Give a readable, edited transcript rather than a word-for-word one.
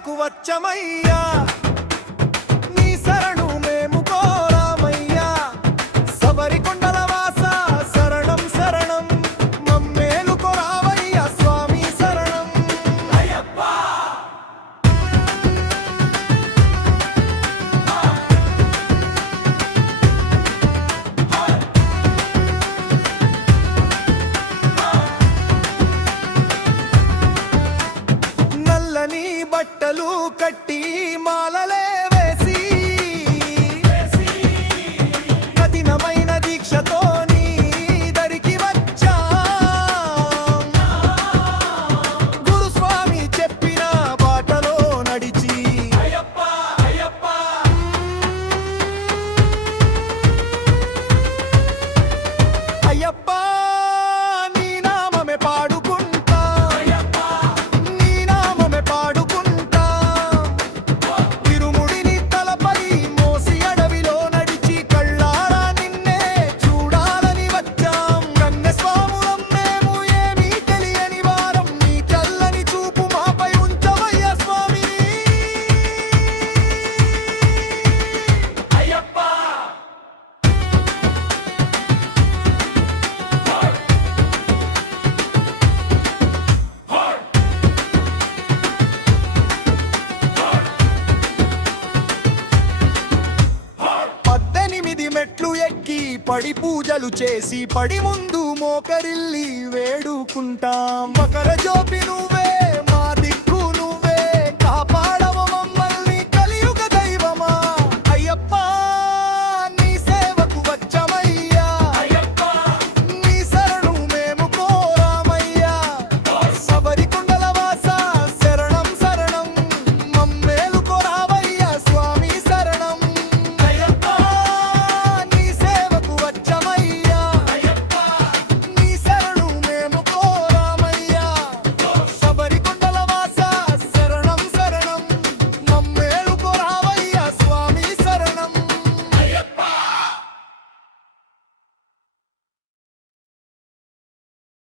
సేవకు వచ్చమయ్యా నీ శరణు మేము కోరామయ్యా శబరికొండల వాస శరణం శరణం మమ్మేలు కొరావయ్యా స్వామి శరణం అయ్యప్ప నల్లని బట్టలు కట్టి మాలలే వేసి కఠినమైన దీక్షతో నీ దరికి వచ్చా గురుస్వామి చెప్పిన బాటలో నడిచి అయ్యప్ప అయ్యప్ప అయ్యప్ప నీ నామమే పాడుకుంటా నీ నామమే పాడుకుంటా తిరుముడిని తలపై మోసి అడవిలో నడిచి కళ్ళారా నిన్నే చూడాలని వచ్చాం కన్యస్వాములం మేము ఏమీ తెలియని వారం నీ చల్లని చూపు మాపై ఉంచవయ్య స్వామి అయ్యప్ప పద్దెనిమిది మెట్లు ఎక్కి పడి పూజలు చేసి పడి ముందు మోకరిల్లి వేడుకుంటాం మకర జ్యోతి నువ్వే